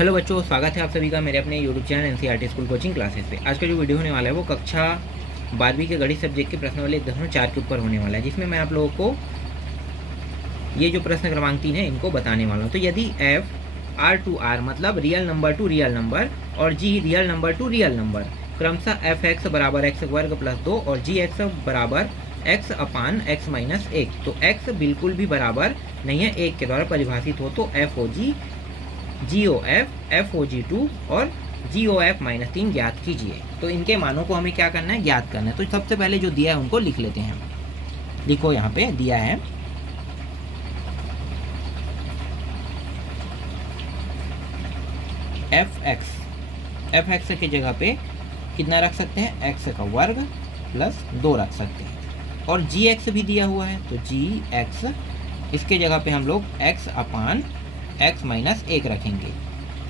Hello बच्चों, स्वागत है आप सभी का मेरे अपने YouTube channel NCERT school coaching classes पे। आज का जो वीडियो होने वाला है वो कक्षा 12वीं के गणित सब्जेक्ट के प्रश्न वाले 10.4 के ऊपर होने वाला है, जिसमें मैं आप लोगों को ये जो प्रश्न क्रमांक 3 है इनको बताने वाला हूँ। तो यदि एफ आर टू आर मतलब real number to real number और G real number to real number क्रमशः एफ एक्स बराबर एक्स वर्ग प्लस 2 और जी एक्स बराबर एक्स अपान एक्स माइनस 1, तो एक्स बिल्कुल भी बराबर नहीं है 1 के द्वारा परिभाषित हो तो एफ ओ जी जी ओ एफ एफ ओ जी 2 और जी ओ एफ माइनस 3 ज्ञात कीजिए। तो इनके मानों को हमें क्या करना है, ज्ञात करना है। तो सबसे पहले जो दिया है उनको लिख लेते हैं। लिखो, यहाँ पे दिया है एफ एक्स की जगह पे कितना रख सकते हैं, एक्स का वर्ग प्लस 2 रख सकते हैं। और जी एक्स भी दिया हुआ है तो जी एक्स, इसके जगह पे हम लोग एक्स अपान एक्स माइनस 1 रखेंगे।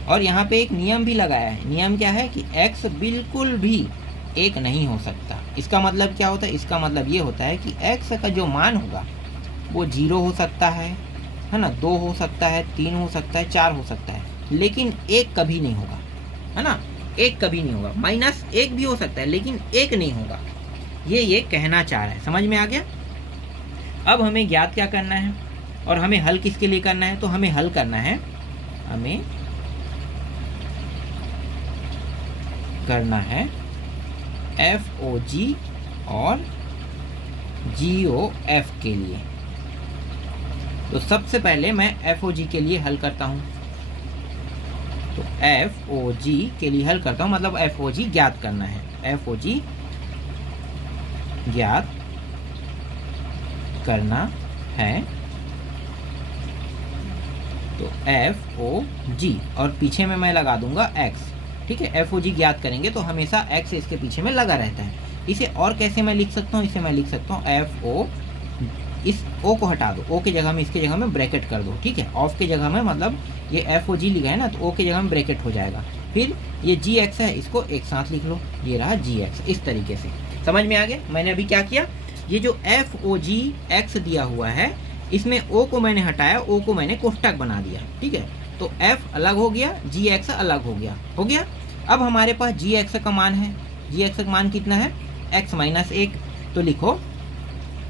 और यहाँ पे एक नियम भी लगाया है। नियम क्या है कि x बिल्कुल भी 1 नहीं हो सकता। इसका मतलब क्या होता है, इसका मतलब ये होता है कि x का जो मान होगा वो 0 हो सकता है ना, 2 हो सकता है, 3 हो सकता है, 4 हो सकता है, लेकिन 1 कभी नहीं होगा, है ना। 1 कभी नहीं होगा। माइनस 1 भी हो सकता है लेकिन 1 नहीं होगा। ये कहना चाह रहा है। समझ में आ गया। अब हमें ज्ञात क्या करना है और हमें हल किसके लिए करना है, तो हमें हल करना है, हमें करना है एफ ओ जी और जी ओ एफ के लिए। तो सबसे पहले मैं एफ ओ जी के लिए हल करता हूं। तो एफ ओ जी के लिए हल करता हूं, मतलब एफ ओ जी ज्ञात करना है। एफ ओ जी ज्ञात करना है तो एफ ओ जी और पीछे में मैं लगा दूंगा एक्स। ठीक है, एफ ओ जी ज्ञात करेंगे तो हमेशा एक्स इसके पीछे में लगा रहता है। इसे और कैसे मैं लिख सकता हूँ, इसे मैं लिख सकता हूँ एफ ओ, इस ओ को हटा दो, ओ की जगह में इसके जगह में ब्रैकेट कर दो। ठीक है, ऑफ की जगह में, मतलब ये एफ ओ जी लिखा है ना, तो ओ की जगह में ब्रैकेट हो जाएगा। फिर ये जी एक्स है, इसको एक साथ लिख लो, ये रहा जी एक्स। इस तरीके से समझ में आ गया। मैंने अभी क्या किया, ये जो एफ ओ जी एक्स दिया हुआ है इसमें ओ को मैंने हटाया, ओ को मैंने कोष्टक बना दिया। ठीक है, तो एफ अलग हो गया, जी एक्स अलग हो गया। अब हमारे पास जी एक्स का मान है। जी एक्स का मान कितना है, एक्स माइनस 1। तो लिखो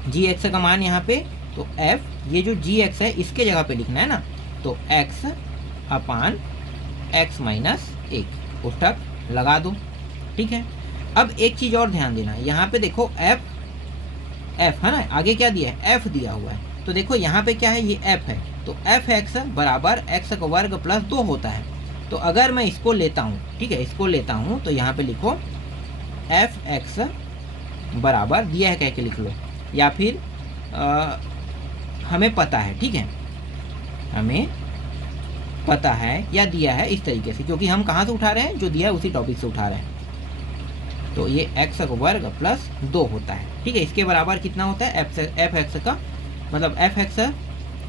जी एक्स का मान यहाँ पे, तो एफ, ये जो जी एक्स है इसके जगह पे लिखना है ना, तो एक्स अपान एक्स माइनस 1 कोष्टक लगा दो। ठीक है, अब एक चीज़ और ध्यान देना, यहाँ पे देखो एफ है ना, आगे क्या दिया है, एफ दिया हुआ है। तो देखो यहाँ पे क्या है, ये एफ है, तो एफ एक्स बराबर एक्स का वर्ग प्लस 2 होता है। तो अगर मैं इसको लेता हूँ, ठीक है, इसको लेता हूँ, तो यहाँ पे लिखो एफ एक्स बराबर दिया है कह के लिख लो, या फिर हमें पता है, ठीक है, हमें पता है या दिया है, इस तरीके से, क्योंकि हम कहाँ से उठा रहे हैं, जो दिया है उसी टॉपिक से उठा रहे हैं। तो ये एक्स का वर्ग प्लस 2 होता है। ठीक है, इसके बराबर कितना होता है, एफ एक्स का मतलब एफ एक्स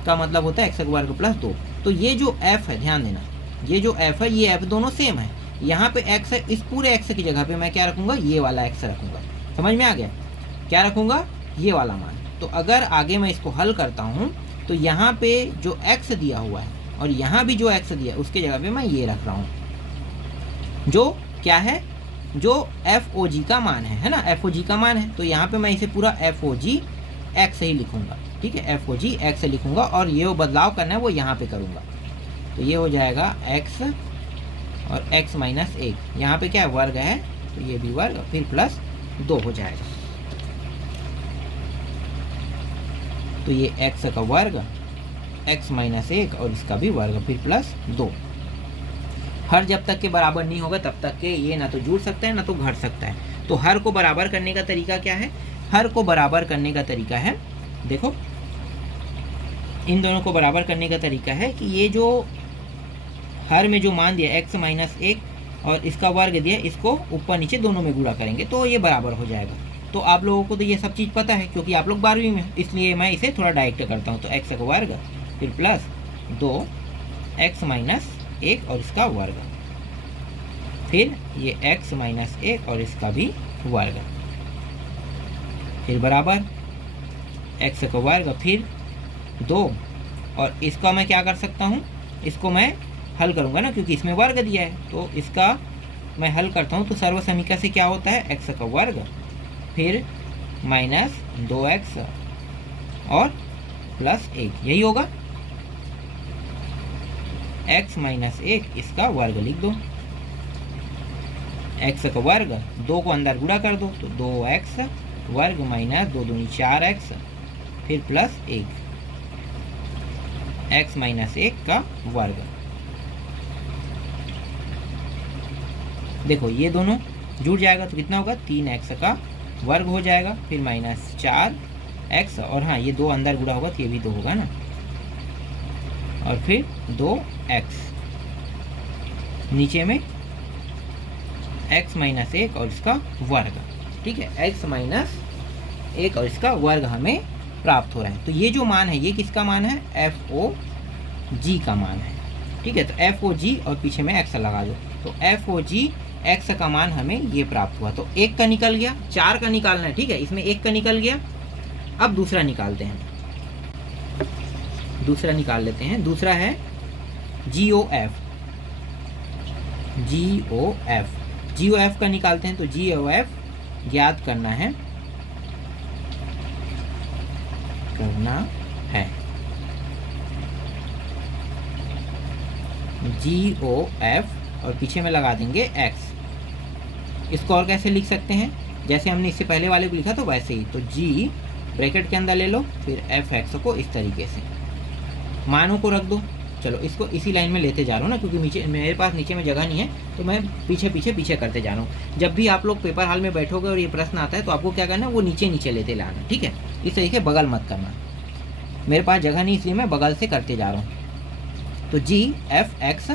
का मतलब होता है एक्स का वर्ग प्लस 2। तो ये जो एफ है, ध्यान देना, ये जो एफ है, ये एफ दोनों सेम है। यहाँ पे एक्स है, इस पूरे एक्स की जगह पे मैं क्या रखूँगा, ये वाला एक्स रखूँगा। समझ में आ गया, क्या रखूँगा, ये वाला मान। तो अगर आगे मैं इसको हल करता हूँ तो यहाँ पे जो एक्स दिया हुआ है और यहाँ भी जो एक्स दिया है उसके जगह पे मैं ये रख रहा हूँ, जो क्या है, जो एफ ओ जी का मान है ना, एफ ओ जी का मान है। तो यहाँ पे मैं इसे पूरा एफ ओ जी एक्स ही लिखूँगा। ठीक है, एफ ओ जी एक्स लिखूँगा और ये वो बदलाव करना है वो यहाँ पे करूँगा। तो ये हो जाएगा एक्स और एक्स माइनस 1, यहाँ पे क्या है, वर्ग है, तो ये भी वर्ग, फिर प्लस 2 हो जाएगा। तो ये एक्स का वर्ग एक्स माइनस 1 और इसका भी वर्ग, फिर प्लस 2। हर जब तक के बराबर नहीं होगा तब तक के ये ना तो जुड़ सकता है ना तो घट सकता है। तो हर को बराबर करने का तरीका क्या है, हर को बराबर करने का तरीका है, देखो इन दोनों को बराबर करने का तरीका है कि ये जो हर में जो मान दिया एक्स माइनस 1 और इसका वर्ग दिया, इसको ऊपर नीचे दोनों में गुणा करेंगे तो ये बराबर हो जाएगा। तो आप लोगों को तो ये सब चीज़ पता है क्योंकि आप लोग 12वीं में, इसलिए मैं इसे थोड़ा डायरेक्ट करता हूँ। तो एक्स का वर्ग फिर प्लस 2 एक्स माइनस 1 और इसका वर्ग, फिर ये एक्स माइनस 1 और इसका भी वर्ग, फिर बराबर एक्स का वर्ग फिर 2 और इसका मैं क्या कर सकता हूँ, इसको मैं हल करूँगा ना, क्योंकि इसमें वर्ग दिया है। तो इसका मैं हल करता हूँ तो सर्व समीकरण से क्या होता है, x का वर्ग फिर माइनस 2x और प्लस 1, यही होगा। x माइनस 1 इसका वर्ग लिख दो, x का वर्ग 2 को अंदर गुणा कर दो तो 2x वर्ग माइनस 2 दूनी 4x फिर प्लस 1, x माइनस 1 का वर्ग। देखो ये दोनों जुड़ जाएगा तो कितना होगा, 3x का वर्ग हो जाएगा फिर माइनस 4x, और हाँ ये 2 अंदर गुणा होगा तो ये भी 2 होगा ना, और फिर 2x, नीचे में x माइनस 1 और इसका वर्ग। ठीक है, x माइनस 1 और इसका वर्ग हमें प्राप्त हो रहा है। तो ये जो मान है ये किसका मान है, FOG का मान है। ठीक है, तो FOG और पीछे में x लगा दो, तो FOG x का मान हमें ये प्राप्त हुआ। तो 1 का निकल गया, 4 का निकालना है। ठीक है, इसमें 1 का निकल गया। अब दूसरा निकालते हैं, दूसरा निकाल लेते हैं। दूसरा है GOF, GOF का निकालते हैं। तो GOF ज्ञात करना है, GOF और पीछे में लगा देंगे x। इसको और कैसे लिख सकते हैं, जैसे हमने इससे पहले वाले को लिखा तो वैसे ही। तो G ब्रैकेट के अंदर ले लो, फिर FX को इस तरीके से मानों को रख दो। चलो इसको इसी लाइन में लेते जा रहा हूँ ना, क्योंकि नीचे मेरे पास नीचे में जगह नहीं है, तो मैं पीछे करते जा रहा हूँ। जब भी आप लोग पेपर हॉल में बैठोगे और ये प्रश्न आता है तो आपको क्या करना है, वो नीचे लेते लाना। ठीक है, इस तरीके बगल मत करना। मेरे पास जगह नहीं इसलिए मैं बगल से करते जा रहा हूँ। तो GFX,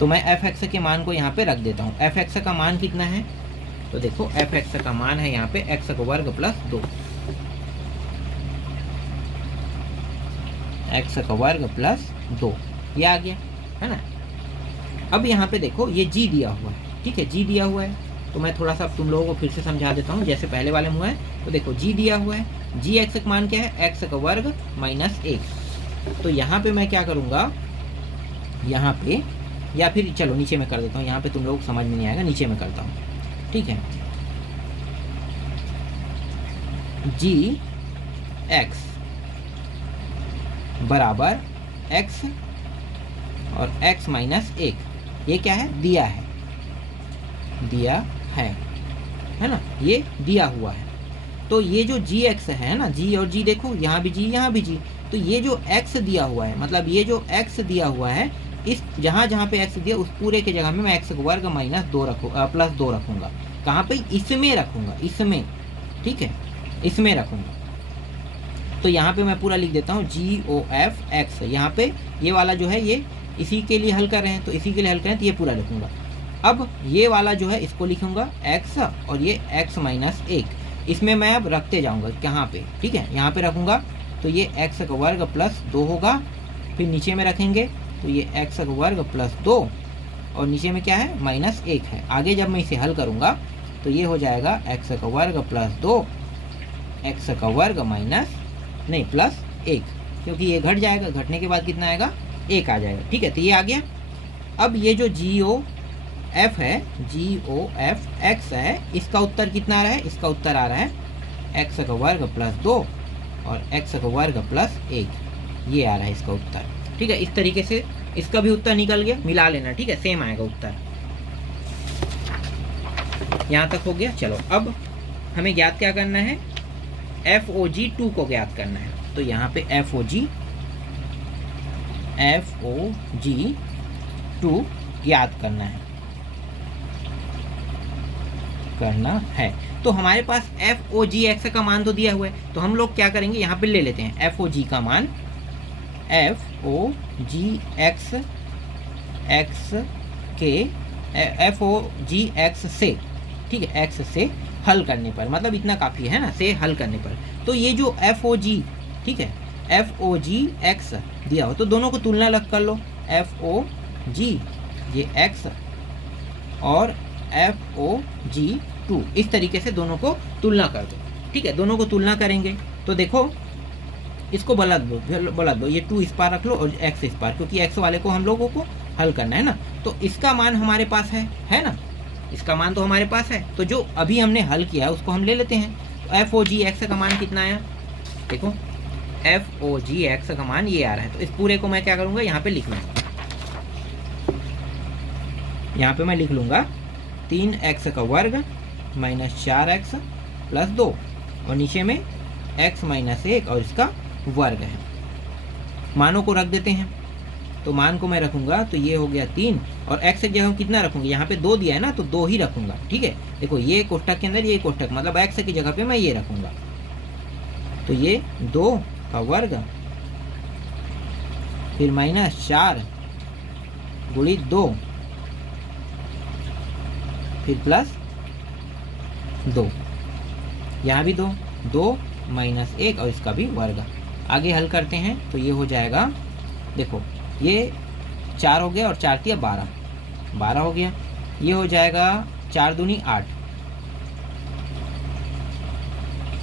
तो मैं FX के मान को यहाँ पे रख देता हूँ। FX का मान कितना है, तो देखो FX का मान है यहाँ पे x का वर्ग प्लस 2, x का वर्ग प्लस 2, ये आ गया है ना। अब यहाँ पे देखो ये G दिया हुआ है। ठीक है, G दिया हुआ है, तो मैं थोड़ा सा तुम लोगों को फिर से समझा देता हूँ जैसे पहले वाले में हुआ है। तो देखो G दिया हुआ है, GX का मान क्या है, x का वर्ग माइनस 1। तो यहाँ पे मैं क्या करूँगा, यहाँ पे, या फिर चलो नीचे में कर देता हूँ, यहाँ पे तुम लोग समझ में नहीं आएगा, नीचे में करता हूँ। ठीक है, GX बराबर x और x माइनस 1, ये क्या है, दिया है ना, ये दिया हुआ है। तो ये जो GX है ना, G और G देखो, यहाँ भी G यहाँ भी G, तो ये जो x दिया हुआ है, मतलब ये जो x दिया हुआ है, इस जहाँ पे x दिया उस पूरे के जगह में मैं x का वर्ग माइनस 2 प्लस 2 रखूँगा। कहाँ पे, इसमें रखूँगा, इसमें। ठीक है, इसमें रखूँगा। तो यहाँ पे मैं पूरा लिख देता हूँ GOFX। यहाँ पे ये वाला जो है ये इसी के लिए हल कर रहे हैं, तो इसी के लिए हल करें तो ये पूरा लिखूँगा। अब ये वाला जो है इसको लिखूँगा x और ये x माइनस 1, इसमें मैं अब रखते जाऊँगा कहाँ पे। ठीक है, यहाँ पे रखूँगा तो ये x का वर्ग प्लस 2 होगा, फिर नीचे में रखेंगे तो ये x का वर्ग प्लस 2 और नीचे में क्या है, माइनस 1 है। आगे जब मैं इसे हल करूँगा तो ये हो जाएगा x का वर्ग प्लस 2, x का वर्ग माइनस नहीं प्लस 1, क्योंकि ये घट जाएगा, घटने के बाद कितना आएगा, 1 आ जाएगा। ठीक है, तो ये आ गया। अब ये जो GOF है, GOFX है, इसका उत्तर कितना आ रहा है, इसका उत्तर आ रहा है x का वर्ग प्लस 2 और x का वर्ग प्लस 1, ये आ रहा है इसका उत्तर। ठीक है, इस तरीके से इसका भी उत्तर निकल गया, मिला लेना। ठीक है, सेम आएगा उत्तर। यहाँ तक हो गया। चलो अब हमें ज्ञात क्या करना है, FOG2 को ज्ञात करना है। तो यहाँ पे FOG2 ज्ञात करना है। तो हमारे पास FOGX का मान तो दिया हुआ है, तो हम लोग क्या करेंगे, यहाँ पे ले लेते हैं FOG का मान, FOGX से, ठीक है, x से हल करने पर, मतलब इतना काफ़ी है ना, से हल करने पर। तो ये जो FOG, ठीक है, FOGX दिया हो तो दोनों को तुलना लग कर लो, FOG ये x और FOG2, इस तरीके से दोनों को तुलना कर दो। ठीक है, दोनों को तुलना करेंगे तो देखो इसको बलद दो, ये 2 इस पार रख लो और x इस पार, क्योंकि x वाले को हम लोगों को हल करना है ना। तो इसका मान हमारे पास है ना, इसका मान तो हमारे पास है। तो जो अभी हमने हल किया है उसको हम ले लेते हैं। तो एफ ओ जी एक्स का मान कितना आया, देखो एफ ओ जी एक्स का मान ये आ रहा है। तो इस पूरे को मैं क्या करूँगा, यहाँ पे लिखना है, यहाँ पे मैं लिख लूँगा 3x का वर्ग माइनस 4x प्लस 2 और नीचे में x माइनस 1 और इसका वर्ग है। मानों को रख देते हैं, तो मान को मैं रखूँगा तो ये हो गया 3 और x की जगह कितना रखूँगा, यहाँ पे 2 दिया है ना तो 2 ही रखूँगा। ठीक है, देखो ये कोष्ठक के अंदर ये कोष्ठक, मतलब x की जगह पे मैं ये रखूँगा। तो ये 2 का वर्ग फिर माइनस 4 गुणित 2 फिर प्लस 2, यहाँ भी 2 माइनस 1 और इसका भी वर्ग। आगे हल करते हैं तो ये हो जाएगा, देखो ये 4 हो गया और 4 तिया 12 हो गया। ये हो जाएगा 4 दूनी 8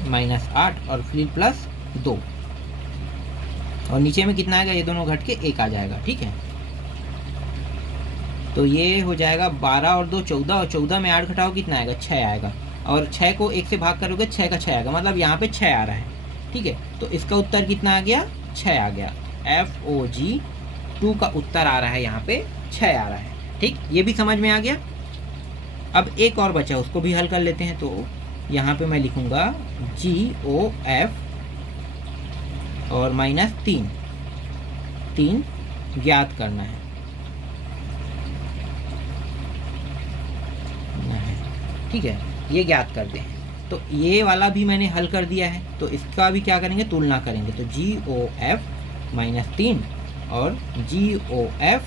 माइनस 8 और फिर प्लस 2 और नीचे में कितना आएगा, ये दोनों घट के 1 आ जाएगा। ठीक है, तो ये हो जाएगा 12 और 2 14 और 14 में 8 घटाओ कितना आएगा, 6 आएगा और 6 को 1 से भाग करोगे 6 का 6 आएगा, मतलब यहाँ पे 6 आ रहा है। ठीक है, तो इसका उत्तर कितना आ गया, 6 आ गया। FOG2 का उत्तर आ रहा है, यहाँ पे 6 आ रहा है। ठीक, ये भी समझ में आ गया। अब एक और बचा, उसको भी हल कर लेते हैं। तो यहाँ पे मैं लिखूँगा GOF और माइनस 3 ज्ञात करना है। ठीक है, ये ज्ञात करते हैं। तो ये वाला भी मैंने हल कर दिया है, तो इसका भी क्या करेंगे, तुलना करेंगे। तो GOF माइनस 3 और GOF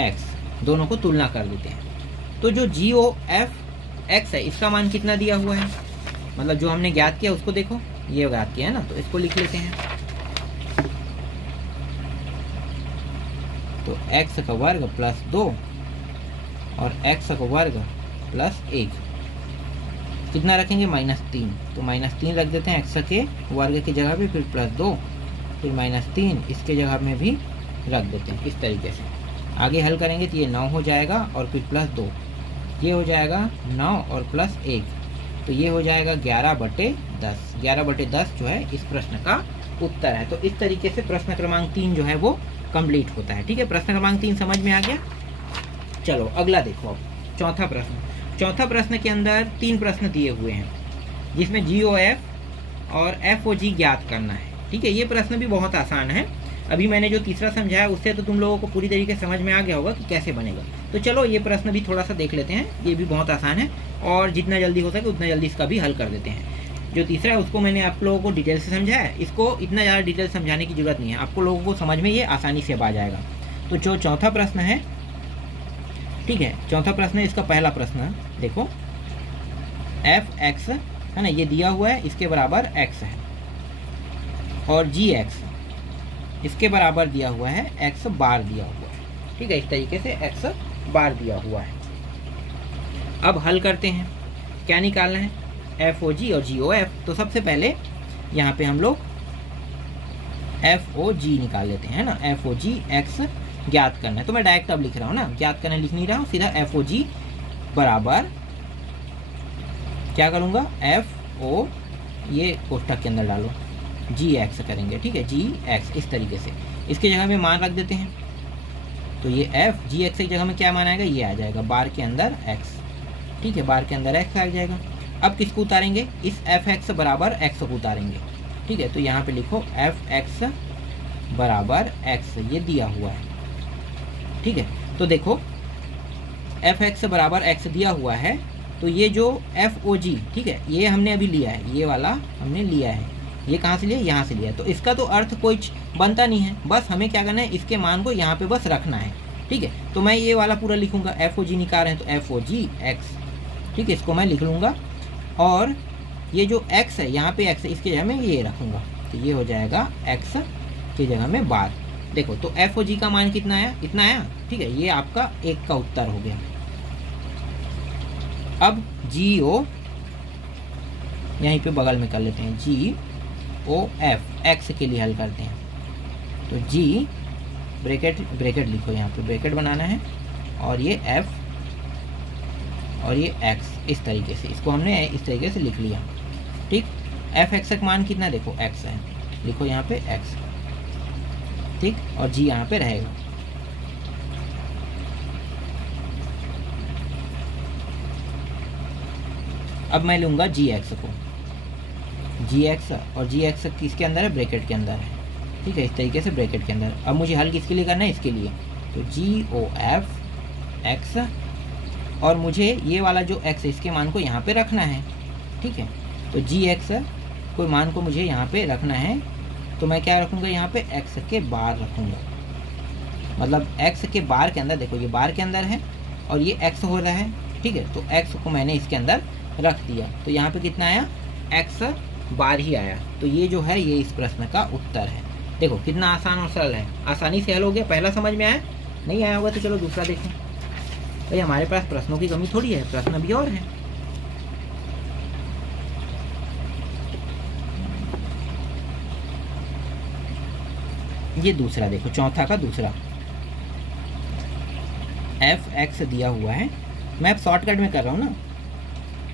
x दोनों को तुलना कर देते हैं। तो जो GOF x है इसका मान कितना दिया हुआ है, मतलब जो हमने ज्ञात किया उसको देखो, ये ज्ञात किया है ना, तो इसको लिख लेते हैं। तो x का वर्ग प्लस 2 और x का वर्ग प्लस 1 कितना रखेंगे, माइनस 3। तो माइनस 3 रख देते हैं x के वर्ग की जगह पे, फिर प्लस 2 फिर माइनस 3 इसके जगह में भी रख देते हैं। इस तरीके से आगे हल करेंगे तो ये 9 हो जाएगा और फिर प्लस 2, ये हो जाएगा 9 और प्लस 1, तो ये हो जाएगा 11/10। 11/10 जो है इस प्रश्न का उत्तर है। तो इस तरीके से प्रश्न क्रमांक 3 जो है वो कंप्लीट होता है। ठीक है, प्रश्न क्रमांक 3 समझ में आ गया। चलो अगला देखो, अब चौथा प्रश्न। चौथा प्रश्न के अंदर 3 प्रश्न दिए हुए हैं, जिसमें GOF और FOG ज्ञात करना है। ठीक है, ये प्रश्न भी बहुत आसान है। अभी मैंने जो तीसरा समझाया उससे तो तुम लोगों को पूरी तरीके से समझ में आ गया होगा कि कैसे बनेगा। तो चलो ये प्रश्न भी थोड़ा सा देख लेते हैं, ये भी बहुत आसान है और जितना जल्दी हो सके उतना जल्दी इसका भी हल कर देते हैं। जो तीसरा है उसको मैंने आप लोगों को डिटेल से समझाया है, इसको इतना ज़्यादा डिटेल समझाने की जरूरत नहीं है, आपको लोगों को समझ में ये आसानी से आ जाएगा। तो जो चौथा प्रश्न है, ठीक है, चौथा प्रश्न है, इसका पहला प्रश्न देखो, fx है ना, ये दिया हुआ है, इसके बराबर x है और gx इसके बराबर दिया हुआ है, x बार दिया हुआ है। ठीक है, इस तरीके से x बार दिया हुआ है। अब हल करते हैं, क्या निकालना है, FOG और GOF। तो सबसे पहले यहाँ पे हम लोग FOG निकाल लेते हैं ना, FOG x ज्ञात करना है। तो मैं डायरेक्ट अब लिख रहा हूँ ना, ज्ञात करना लिख नहीं रहा हूँ, सीधा FOG बराबर क्या करूँगा, FO ये कोष्ठक के अंदर डालो, GX करेंगे। ठीक है, GX इस तरीके से, इसके जगह में मान रख देते हैं। तो ये GX की जगह में क्या मान आएगा, ये आ जाएगा बार के अंदर x। ठीक है, बार के अंदर x आ जाएगा। अब किसको उतारेंगे, इस fx बराबर x को उतारेंगे। ठीक है, तो यहाँ पे लिखो fx बराबर x, ये दिया हुआ है। ठीक है, तो देखो fx बराबर x दिया हुआ है, तो ये जो FOG, ठीक है, ये हमने अभी लिया है, ये वाला हमने लिया है, ये कहाँ से लिया, यहाँ से लिया है। तो इसका तो अर्थ कोई बनता नहीं है, बस हमें क्या करना है, इसके मान को यहाँ पे बस रखना है। ठीक है, तो मैं ये वाला पूरा लिखूँगा, FOG निकाल रहे हैं तो FOG x। ठीक है, इसको मैं लिख लूँगा और ये जो x है, यहाँ पे x है, इसके जगह में ये रखूँगा, तो ये हो जाएगा x की जगह में बार। देखो तो FOG का मान कितना आया, इतना आया। ठीक है, ये आपका 1 का उत्तर हो गया। अब GO यहीं पे बगल में कर लेते हैं, ओ एफ एक्स के लिए हल करते हैं। तो जी ब्रैकेट लिखो, यहाँ पे ब्रैकेट बनाना है, और ये एफ और ये एक्स, इस तरीके से इसको हमने इस तरीके से लिख लिया। ठीक, एफ एक्स का मान कितना देखो एक्स है, लिखो यहाँ पे एक्स। ठीक, और जी यहाँ पे रहेगा। अब मैं लूँगा जी एक्स को, जी एक्स, और जी एक्स किसके अंदर है, ब्रैकेट के अंदर है। ठीक है, इस तरीके से ब्रैकेट के अंदर। अब मुझे हल किसके लिए करना है, इसके लिए। तो जी ओ एफ एक्स, और मुझे ये वाला जो एक्स है इसके मान को यहाँ पे रखना है। ठीक है, तो जी एक्स कोई मान को मुझे यहाँ पे रखना है, तो मैं क्या रखूँगा, यहाँ पे एक्स के बार रखूँगा। मतलब एक्स के बार के अंदर, देखो ये बार के अंदर है और ये एक्स हो रहा है। ठीक है, तो एक्स को मैंने इसके अंदर रख दिया, तो यहाँ पे कितना आया, एक्स बार ही आया। तो ये जो है ये इस प्रश्न का उत्तर है। देखो कितना आसान और सरल है, आसानी से हल हो गया। पहला समझ में आया, नहीं आया होगा तो चलो दूसरा देखें। भाई हमारे पास प्रश्नों की कमी थोड़ी है, प्रश्न भी और है। ये दूसरा देखो, चौथा का दूसरा, एफ एक्स दिया हुआ है। मैं अब शॉर्टकट में कर रहा हूँ ना,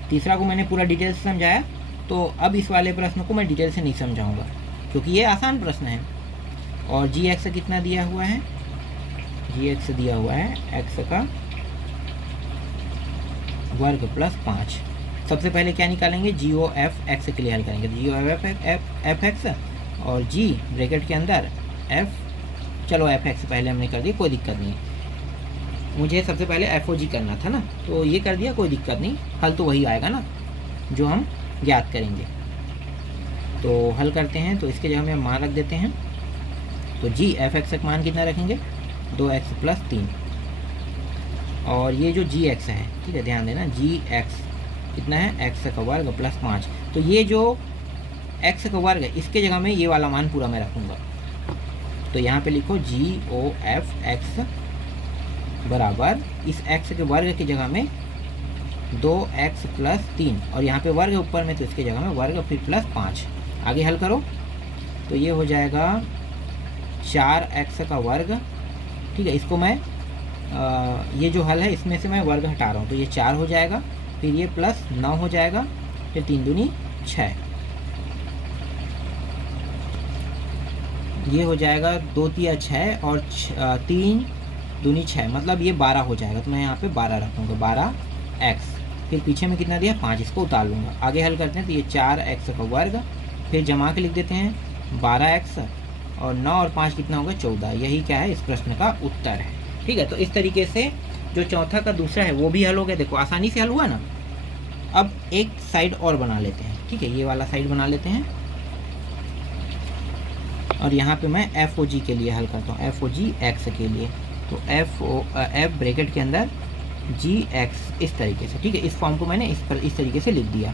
तीसरा को मैंने पूरा डिटेल से समझाया, तो अब इस वाले प्रश्न को मैं डिटेल से नहीं समझाऊंगा क्योंकि ये आसान प्रश्न है। और जी एक्स कितना दिया हुआ है, जी एक्स दिया हुआ है एक्स का वर्ग प्लस 5। सबसे पहले क्या निकालेंगे, जी ओ एफ एक्स के लिए हल करेंगे। जी ओ एफ एक्स और जी ब्रैकेट के अंदर एफ, चलो एफ एक्स पहले हमने कर दिया, कोई दिक्कत नहीं। मुझे सबसे पहले एफ ओ जी करना था ना, तो ये कर दिया, कोई दिक्कत नहीं, हल तो वही आएगा ना जो हम ज्ञात करेंगे। तो हल करते हैं, तो इसके जगह में मान रख देते हैं। तो जी एफ एक्स का मान कितना रखेंगे, 2x प्लस 3, और ये जो जी एक्स है, ठीक है ध्यान देना, जी एक्स कितना है, एक्स का वर्ग प्लस 5। तो ये जो एक्स का वर्ग है इसके जगह में ये वाला मान पूरा मैं रखूँगा। तो यहाँ पे लिखो जी ओ एफ एक्स बराबर इस एक्स के वर्ग की जगह में 2x प्लस 3, और यहाँ पे वर्ग ऊपर में, तो इसके जगह में वर्ग फिर प्लस 5। आगे हल करो तो ये हो जाएगा 4x का वर्ग। ठीक है, इसको मैं ये जो हल है इसमें से मैं वर्ग हटा रहा हूँ, तो ये 4 हो जाएगा, फिर ये प्लस 9 हो जाएगा, फिर 3 दूनी 6, ये हो जाएगा 2 तिया 6 और 3 दूनी 6, मतलब ये 12 हो जाएगा। तो मैं यहाँ पे 12 रखूँगा, 12x, फिर पीछे में कितना दिया 5, इसको उतार लूँगा। आगे हल करते हैं, तो ये 4x का वर्ग, फिर जमा के लिख देते हैं 12x, और 9 और 5 कितना होगा 14। यही क्या है, इस प्रश्न का उत्तर है। ठीक है, तो इस तरीके से जो चौथा का दूसरा है वो भी हल हो गया। देखो आसानी से हल हुआ ना। अब एक साइड और बना लेते हैं। ठीक है, ये वाला साइड बना लेते हैं, और यहाँ पे मैं एफ ओ जी के लिए हल करता हूँ, एफ ओ जी एक्स के लिए। तो एफ ब्रैकेट के अंदर जी एक्स इस तरीके से। ठीक है, इस फॉर्म को मैंने इस तरीके से लिख दिया।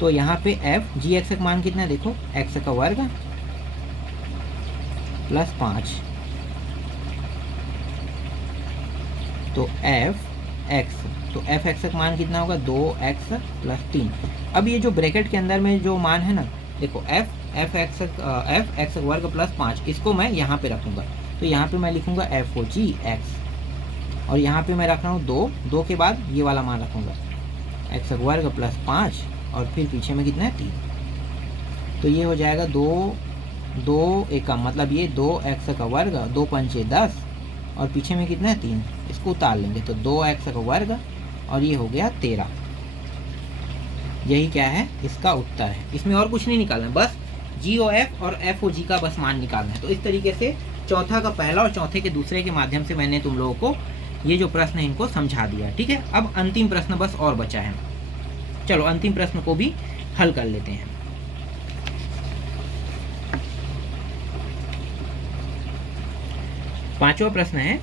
तो यहाँ पे एफ जी एक्स का मान कितना है, देखो एक्स का वर्ग प्लस 5, तो एफ एक्स, तो एफ एक्स का मान कितना होगा 2x प्लस 3। अब ये जो ब्रैकेट के अंदर में जो मान है ना, देखो एफ एक्स वर्ग प्लस 5, इसको मैं यहाँ पे रखूँगा। तो यहाँ पे मैं लिखूँगा एफ ओ जी एक्स, और यहाँ पे मैं रख रहा हूँ 2 के बाद ये वाला मान रखूँगा एक्स वर्ग प्लस 5, और फिर पीछे में कितना है 3। तो ये हो जाएगा 2 एकम, मतलब ये 2x का वर्ग, 2 पंचे 10, और पीछे में कितना है 3, इसको उतार लेंगे। तो 2x का वर्ग, और ये हो गया 13। यही क्या है, इसका उत्तर है। इसमें और कुछ नहीं निकालना, बस जी ओ एफ और एफ ओ जी का बस मान निकालना है। तो इस तरीके से चौथा का पहला और चौथे के दूसरे के माध्यम से मैंने तुम लोगों को ये जो प्रश्न है इनको समझा दिया। ठीक है, अब अंतिम प्रश्न बस और बचा है। चलो अंतिम प्रश्न को भी हल कर लेते हैं। पांचवा प्रश्न है,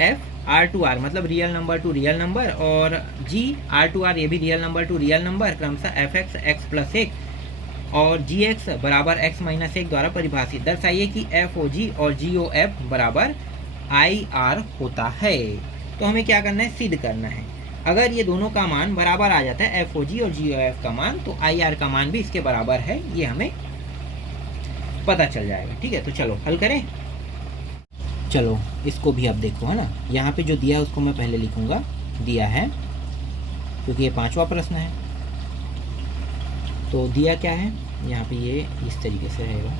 एफ आर टू आर मतलब real number to real number, और जी आर टू आर ये भी real number to real number, क्रमशः एफ एक्स एक्स प्लस 1 और जी एक्स बराबर एक्स माइनस 1 द्वारा परिभाषित। दर्शाइए कि एफ ओ जी और जी ओ एफ बराबर आई आर होता है। तो हमें क्या करना है, सिद्ध करना है। अगर ये दोनों का मान बराबर आ जाता है, एफ ओ जी और जी ओ एफ का मान, तो आई आर का मान भी इसके बराबर है, ये हमें पता चल जाएगा। ठीक है, तो चलो हल करें। चलो इसको भी अब देखो, है ना, यहाँ पे जो दिया है उसको मैं पहले लिखूँगा, दिया है, क्योंकि ये 5वां प्रश्न है। तो दिया क्या है, यहाँ पे ये इस तरीके से रहेगा,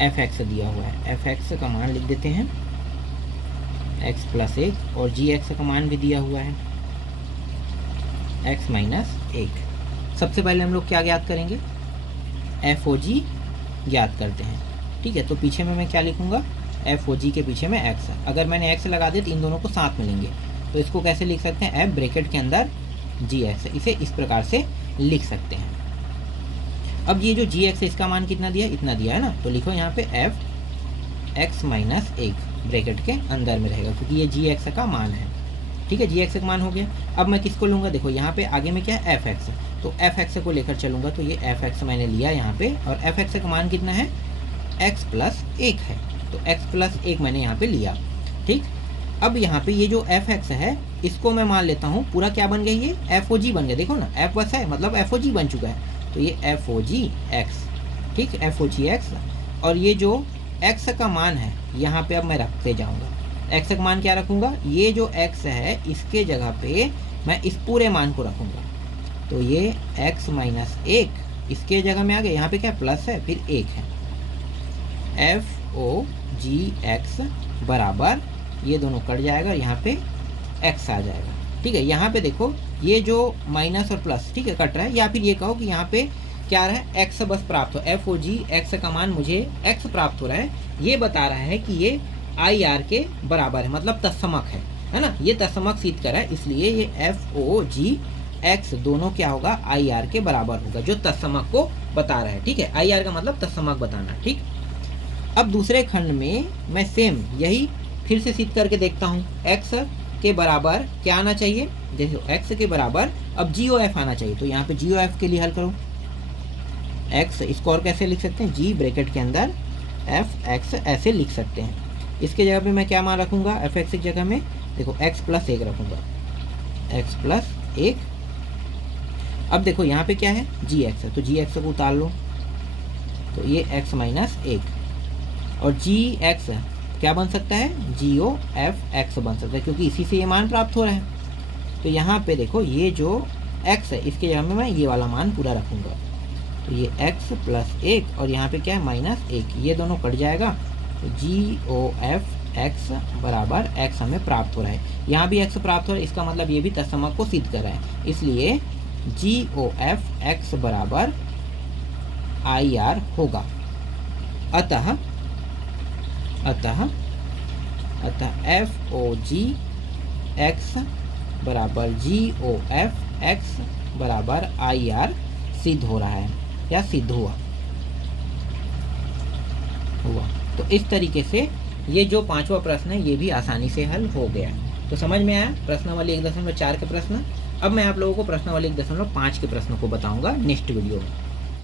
एफ एक्स दिया हुआ है, एफ एक्स का मान लिख देते हैं एक्स प्लस 1, और जी एक्स का मान भी दिया हुआ है एक्स माइनस 1। सबसे पहले हम लोग क्या ज्ञात करेंगे, एफ ओ जी ज्ञात करते हैं। ठीक है, तो पीछे में मैं क्या लिखूँगा, एफ ओ जी के पीछे में एक्स। अगर मैंने एक्स लगा दिया तो इन दोनों को साथ में लेंगे, तो इसको कैसे लिख सकते हैं, एफ ब्रैकेट के अंदर जी एक्स, इसे इस प्रकार से लिख सकते हैं। अब ये जो जी एक्स है इसका मान कितना दिया, इतना दिया है ना, तो लिखो यहाँ पे एफ एक्स माइनस 1 ब्रैकेट के अंदर में रहेगा, क्योंकि ये जी एक्स का मान है। ठीक है, जी एक्स का मान हो गया। अब मैं किसको लूँगा, देखो यहाँ पे आगे में क्या है, एफ एक्स, तो एफ एक्स को लेकर चलूँगा, तो ये एफ एक्स मैंने लिया यहाँ पे, और एफ एक्स का मान कितना है, एक्स प्लस 1 है, तो एक्स प्लस 1 मैंने यहाँ पे लिया। ठीक, अब यहाँ पे ये जो एफ एक्स है इसको मैं मान लेता हूँ पूरा क्या बन गया, ये एफ ओ जी बन गया। देखो ना, एफ बस है मतलब एफ ओ जी बन चुका है, तो ये एफ ओ जी एक्स। ठीक, एफ ओ जी एक्स, और ये जो एक्स का मान है यहाँ पे अब मैं रखते जाऊँगा, एक्स का मान क्या रखूँगा, ये जो एक्स है इसके जगह पे मैं इस पूरे मान को रखूँगा, तो ये एक्स माइनस 1 इसके जगह में आ गया, यहाँ पे क्या प्लस है फिर 1 है, एफ ओ जी एक्स बराबर, ये दोनों कट जाएगा, यहाँ पे एक्स आ जाएगा। ठीक है, यहाँ पे देखो ये जो माइनस और प्लस, ठीक है, कट रहा है, या फिर ये कहो कि यहाँ पे क्या रहा है, एक्स बस प्राप्त हो, एफ ओ जी एक्स का मान मुझे एक्स प्राप्त हो रहा है, ये बता रहा है कि ये आई आर के बराबर है, मतलब तत्समक है ना, ये तत्समक सिद्ध करा है, इसलिए ये एफ ओ जी एक्स दोनों क्या होगा, आई आर के बराबर होगा, जो तत्समक को बता रहा है। ठीक है, आई आर का मतलब तत्समक बताना। ठीक, अब दूसरे खंड में मैं सेम यही फिर से सिद्ध करके देखता हूँ, एक्स के बराबर क्या आना चाहिए, देखो एक्स के बराबर अब जी ओ एफ आना चाहिए, तो यहाँ पे जी ओ एफ के लिए हल करो, एक्स इसको और कैसे लिख सकते हैं, जी ब्रैकेट के अंदर एफ एक्स ऐसे लिख सकते हैं। इसके जगह पे मैं क्या मान रखूँगा, एफ एक्स की जगह में देखो एक्स प्लस 1 रखूँगा, एक्स प्लस 1। अब देखो यहाँ पे क्या है, जी एक्स है, तो जी एक्स को उतार लो, तो ये एक्स माइनस 1, और जी एक्स क्या बन सकता है, जी ओ एफ एक्स बन सकता है, क्योंकि इसी से ये मान प्राप्त हो रहा है। तो यहाँ पे देखो ये जो एक्स है इसके जगह में मैं ये वाला मान पूरा रखूँगा, तो ये एक्स प्लस 1, और यहाँ पे क्या है माइनस 1, ये दोनों कट जाएगा, तो जी ओ एफ एक्स बराबर एक्स हमें प्राप्त हो रहा है। यहाँ भी एक्स प्राप्त हो रहा है, इसका मतलब ये भी तत्समक को सिद्ध कर रहा है, इसलिए जी ओ एफ एक्स बराबर आई आर होगा। अतः एफ ओ जी एक्स बराबर जी ओ एफ एक्स बराबर आई आर सिद्ध हो रहा है, या सिद्ध हुआ। तो इस तरीके से ये जो 5वां प्रश्न है ये भी आसानी से हल हो गया। तो समझ में आया प्रश्नावली 1.4 के प्रश्न। अब मैं आप लोगों को प्रश्नावली 1.5 के प्रश्नों को बताऊंगा नेक्स्ट वीडियो में।